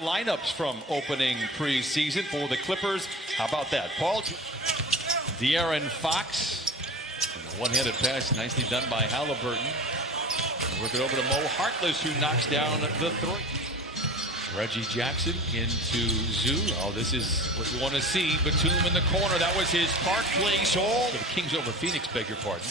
Lineups from opening preseason for the Clippers. How about that? Paul, De'Aaron Fox, and a one-handed pass nicely done by Halliburton. And work it over to Mo Harkless, who knocks down the three. Reggie Jackson into Zoo. Oh, this is what you want to see. Batum in the corner. That was his Park Place hole. The Kings over Phoenix, beg your pardon.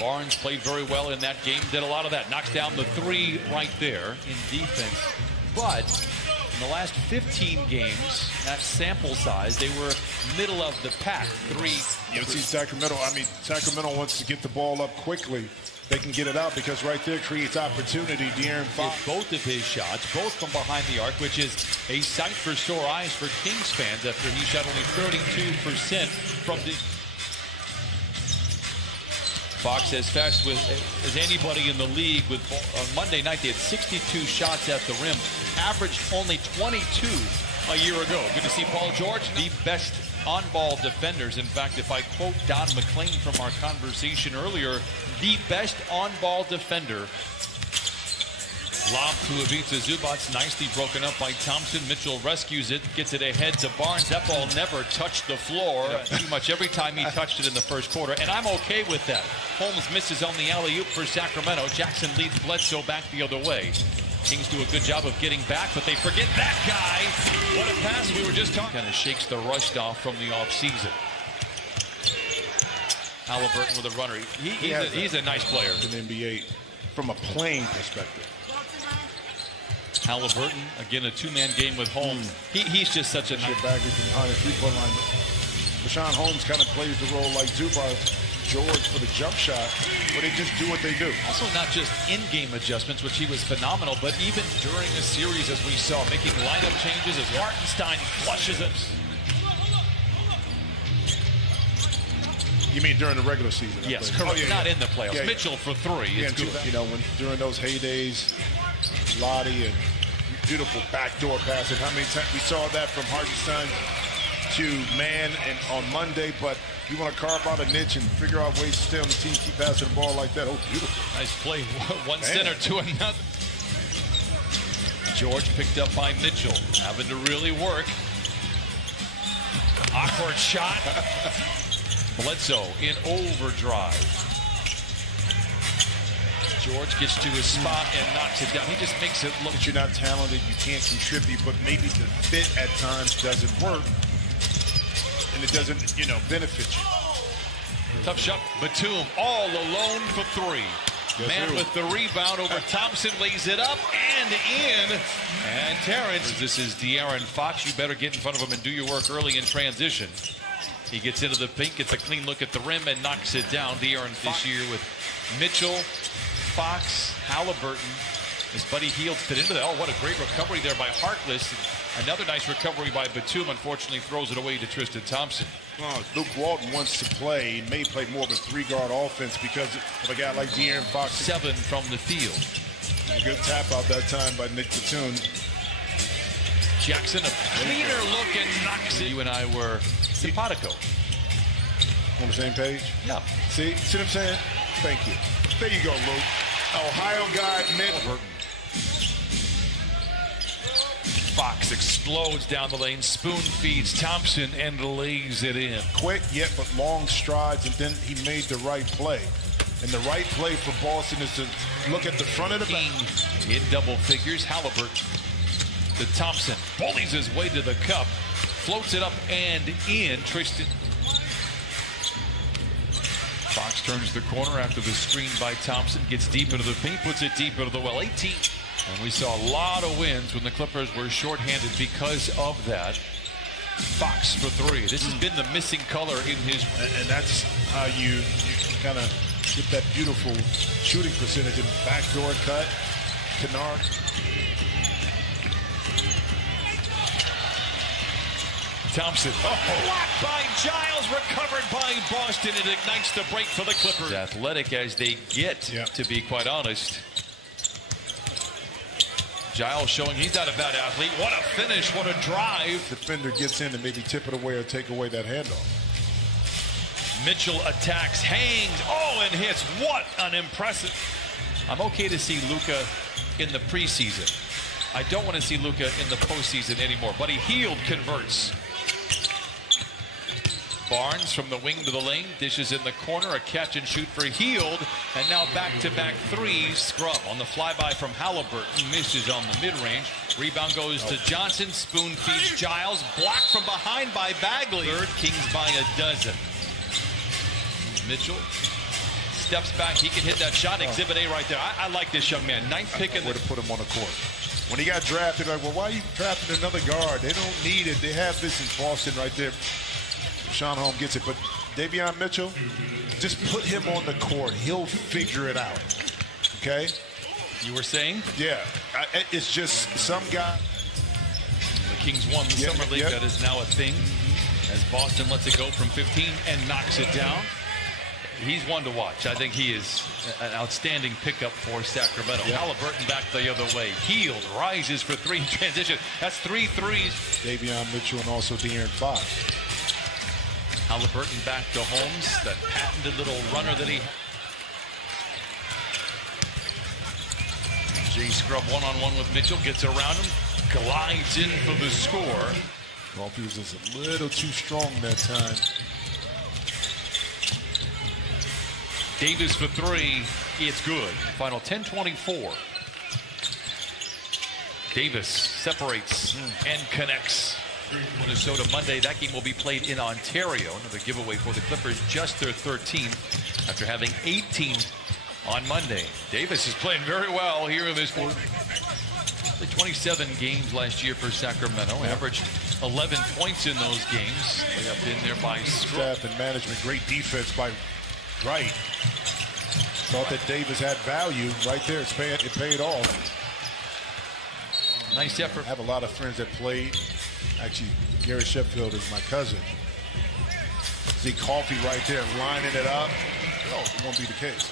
Barnes played very well in that game, did a lot of that. Knocks down the three right there in defense. But in the last 15 games, that sample size, they were middle of the pack. You see Sacramento wants to get the ball up quickly. They can get it out because right there creates opportunity. De'Aaron Fox. Both of his shots, both from behind the arc, which is a sight for sore eyes for Kings fans after he shot only 32% from the... Fox as fast as anybody in the league. On Monday night, they had 62 shots at the rim, averaged only 22 a year ago. Good to see Paul George, the best on-ball defenders. In fact, if I quote Don McClain from our conversation earlier, the best on-ball defender. Lob to Ivica Zubac, nicely broken up by Thompson. Mitchell rescues it, gets it ahead to Barnes. That ball never touched the floor pretty much every time he touched it in the first quarter, and I'm okay with that. Holmes misses on the alley-oop for Sacramento. Jackson leads Bledsoe back the other way. Kings do a good job of getting back, but they forget that guy. What a pass we were just talking. Kind of shakes the rust off from the offseason. Halliburton with a runner. He's a nice player. In the NBA from a playing perspective. Halliburton, again, a two-man game with Holmes. He's just such a nice baggage behind the three-point line. Rashawn Holmes kind of plays the role like Zubac, George for the jump shot, but they just do what they do. Also, not just in-game adjustments, which he was phenomenal, but even during a series, as we saw, making lineup changes as Hartenstein flushes it. You mean during the regular season? Yes, correct. Not in the playoffs. Mitchell for three. Yeah, you know, during those heydays, Lottie and beautiful backdoor pass. And how many times we saw that from Hartenstein to man and on Monday, but you want to carve out a niche and figure out ways to stay on the team, keep passing the ball like that. Oh, beautiful. Nice play. One center to another. George picked up by Mitchell, having to really work. Awkward shot. Bledsoe in overdrive. George gets to his spot and knocks it down. He just makes it look. You're not talented, you can't contribute, but maybe the fit at times doesn't work, and it doesn't, benefit you. Tough shot. Batum all alone for three. Man with the rebound over Thompson, lays it up and in. And Terrence, this is De'Aaron Fox. You better get in front of him and do your work early in transition. He gets into the paint, gets a clean look at the rim, and knocks it down. De'Aaron this year with Mitchell, Fox, Halliburton. His buddy Hield fit into that. Oh, what a great recovery there by Harkless. Another nice recovery by Batum. Unfortunately, throws it away to Tristan Thompson. Well, Luke Walton wants to play. He may play more of a three-guard offense because of a guy like De'Aaron Fox. 7 from the field. A good tap out that time by Nick Batum. Jackson, a cleaner look and knocks it. You and I were simpatico. On the same page? Yeah. See what I'm saying? Thank you. There you go, Luke. Ohio guy, mid. Fox explodes down the lane, spoon feeds Thompson and lays it in. Quick yet but long strides, and then he made the right play. And the right play for Boston is to look at the front of the back. In double figures, Halliburton to Thompson. Bullies his way to the cup. Floats it up and in. Tristan. Fox turns the corner after the screen by Thompson. Gets deep into the paint, puts it deep into the well. 18. And we saw a lot of wins when the Clippers were shorthanded because of that. Fox for three. This has been the missing color in his. And that's how you kind of get that beautiful shooting percentage. And backdoor cut. Kennard. Thompson. Blocked by Giles, recovered by Boston. It ignites the break for the Clippers. As athletic as they get, to be quite honest. Giles showing he's not a bad athlete. What a finish, what a drive. Defender gets in and maybe tip it away or take away that handoff. Mitchell attacks, hangs, and hits. What an impressive. I'm okay to see Luka in the preseason. I don't want to see Luka in the postseason anymore, but he healed, converts. Barnes from the wing to the lane, dishes in the corner, a catch and shoot for Hield, and now back-to-back threes. Scrub on the flyby from Halliburton, misses on the mid-range. Rebound goes to Johnson, spoon feeds Giles, blocked from behind by Bagley. Third, Kings by a dozen. Mitchell steps back, he can hit that shot. Exhibit A right there. I like this young man. Ninth pick in the... to put him on the court. When he got drafted, like, well, why are you drafting another guard? They don't need it. They have this in Boston right there. Sean Holmes gets it, but Davion Mitchell, just put him on the court. He'll figure it out, okay? You were saying? Yeah, it's just some guy. The Kings won the Summer League. That is now a thing as Boston lets it go from 15 and knocks it down. He's one to watch. I think he is an outstanding pickup for Sacramento. Halliburton back the other way. Hield rises for three in transition. That's 3 threes. Davion Mitchell and also De'Aaron Fox. Halliburton back to Holmes, that patented little runner that he had. Jay Scrub one-on-one with Mitchell, gets around him, glides in for the score. Well, he was just a little too strong that time. Davis for three, it's good. Final 10-24. Davis separates and connects. Minnesota Monday. That game will be played in Ontario. Another giveaway for the Clippers, just their 13th after having 18 on Monday. Davis is playing very well here in this one. 27 games last year for Sacramento. Averaged 11 points in those games. Way up in there by staff and management. Great defense by Wright. Thought that Davis had value right there. It paid off. Nice effort. I have a lot of friends that played. Actually, Gary Sheffield is my cousin. See Coffee right there lining it up. No, it won't be the case.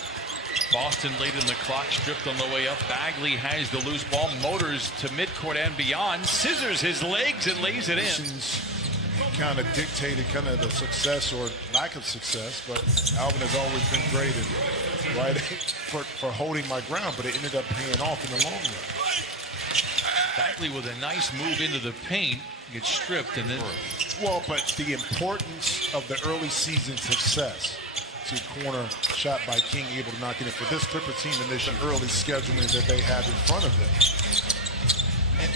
Boston late in the clock, stripped on the way up. Bagley has the loose ball, motors to midcourt and beyond, scissors his legs and lays it in. Kind of dictated kind of the success or lack of success, but Alvin has always been great and right for holding my ground, but it ended up paying off in the long run. Bagley with a nice move into the paint, gets stripped and then... Well, but the importance of the early season success. See corner shot by King, able to knock it in for this Clipper team and this early scheduling that they have in front of them.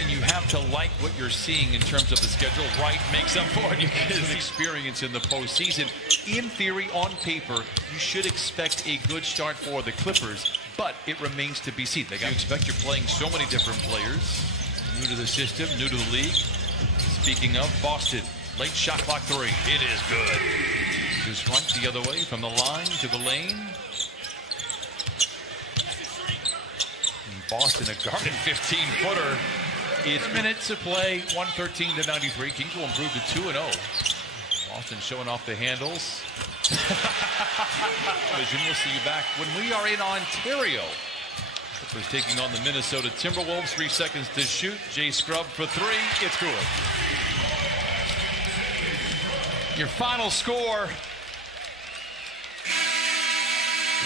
And you have to like what you're seeing in terms of the schedule. Wright makes up for it. You get his experience in the postseason. In theory, on paper, you should expect a good start for the Clippers, but it remains to be seen. You expect you're playing so many different players. New to the system, new to the league. Speaking of Boston, late shot clock three. It is good. Just right the other way from the line to the lane. And Boston, a guarded 15-footer. It's minutes to play, 113-93. Kings will improve to 2-0. Boston showing off the handles. Vision, we'll see you back when we are in Ontario. Clippers taking on the Minnesota Timberwolves. 3 seconds to shoot. Jay Scrub for three. It's good. Your final score,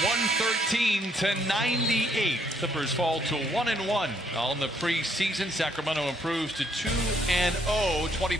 113-98. Clippers fall to 1-1 on the preseason. Sacramento improves to 2-0. 20